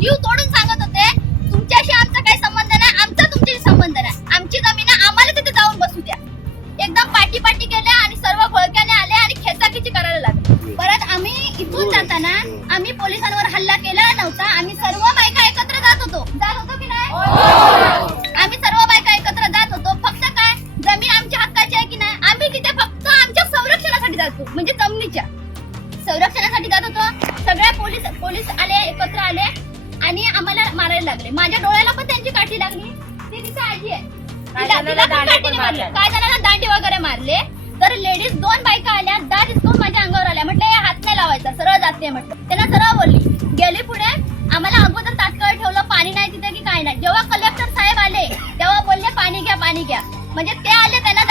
जीव तोडून सांगत होते तुमच्याशी आमचा काही संबंध नाही, आमचा तुमच्याशी संबंध नाही, आमची जमीन आहे, आम्हाला तिथे जाऊन बसू द्या. एकदम पाठी केल्या आणि सर्व घोळक्याने आले आणि खेचाखिची करायला लागले. परत आम्ही इथून जाताना आम्ही पोलिसांवर हल्ला केला नव्हता. आम्ही सर्व बायका एकत्र जात होतो की नाही? आम्ही सर्व बायका एकत्र जात होतो. फक्त काय जमीन आमच्या हक्काची आहे की नाही, आम्ही तिथे फक्त आमच्या संरक्षणासाठी जातो, म्हणजे जमिनीच्या संरक्षणासाठी जात होतो. सगळ्या पोलीस आले, एकत्र आले आणि आम्हाला मारायला लागले. माझ्या डोळ्याला पण त्यांची काठी लागली. ती तिथे आजी आहे, काही जणांना दांडी वगैरे मारले. तर लेडीज 2 बायका आल्या, दात हिसकून माझ्या अंगावर आल्या. म्हटलं हे हात नाही लावायचा, सरळ जाते म्हटलं. त्यांना सरळ बोलली, गेली पुढे. आम्हाला अगोदर तात्काळ ठेवलं, पाणी नाही तिथे की काय नाही. जेव्हा कलेक्टर साहेब आले तेव्हा बोलले पाणी घ्या. म्हणजे ते आले, त्यांना